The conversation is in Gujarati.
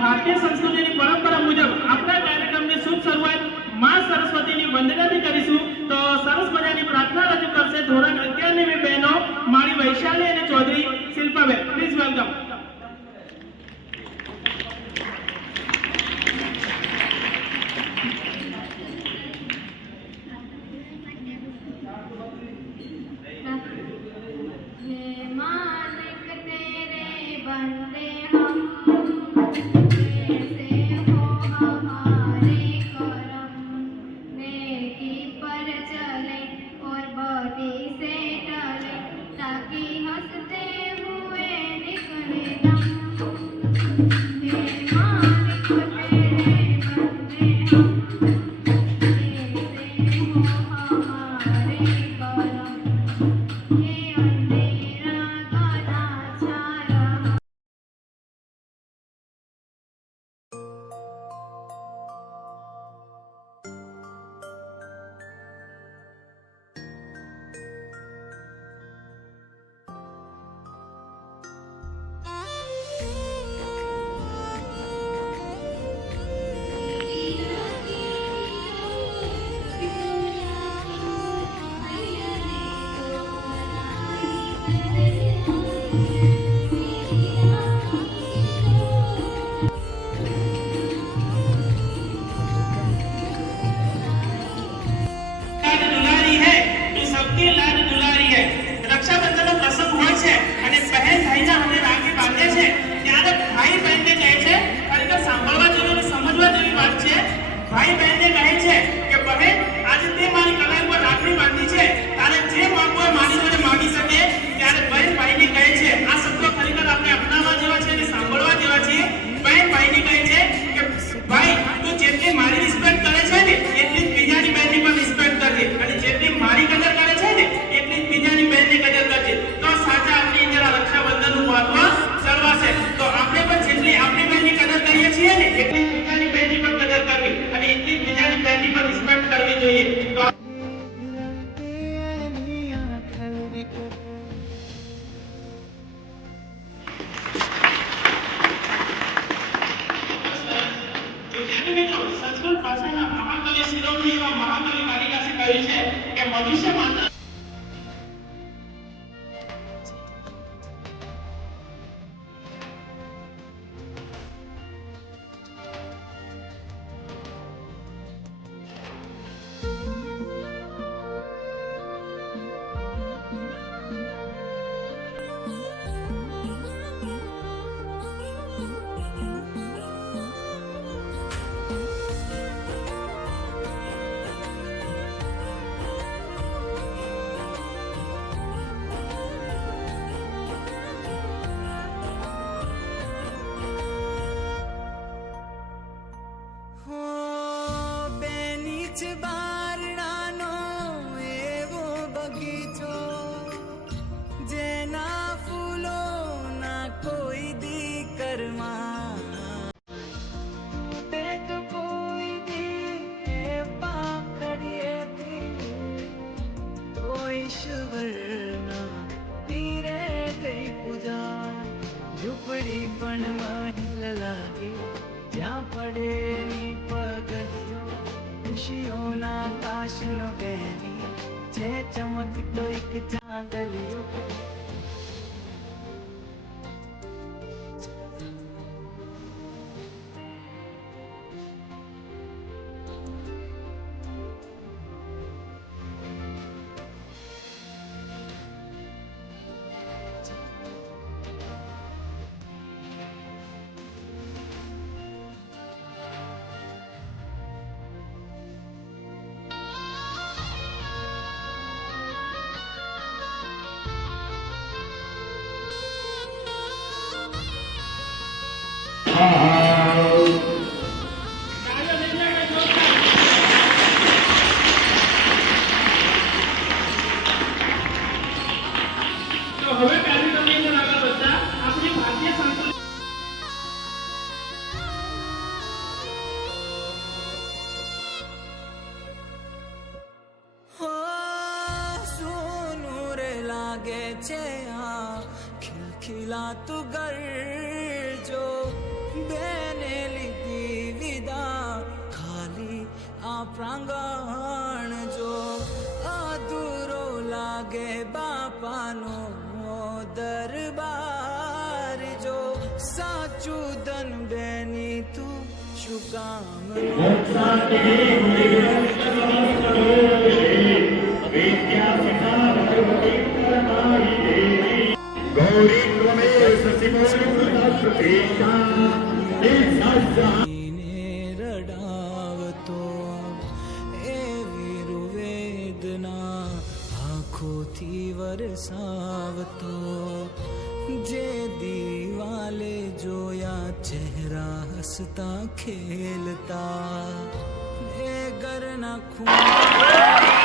ભારતીય સંસ્કૃતિની પરંપરા મુજબ આપણા કાર્યક્રમની શુભ શરૂઆતમાં સરસ્વતીની વંદનાથી કરીશું. તો સરસ મજાની પ્રાર્થના રજૂ કરશે ધોરણ અગિયારની બહેનો મારી વૈશાલી અને Chaudhary Shilpaben. Please welcome Thank you. Abdul ફઝલના મહાકવિ શિરોમણીમાં મહાકવિ કાલિદાસે કહ્યું છે કે મનુષ્ય માત્ર ત્યાં પડેલી પગથિયો ખુશીઓના કાશનો કહેની છે ચમકતો એક ચાંદલિયો. લાગે છે આ ખિલખિલાતું તું ગરજો. બેને લીધી વિદા ખાલી આ પ્રાંગણ જો. અધૂરો લાગે બાપાનો દરબાર જો. સાચું ધન બેની તું શું કામ गौरी त्वमेव शशिमौलिमुदाश्रुतेषा આંખોથી વરસાવતો જે દિવાલે જોયા ચહેરા હસતા ખેલતા એ ઘરના ખૂણા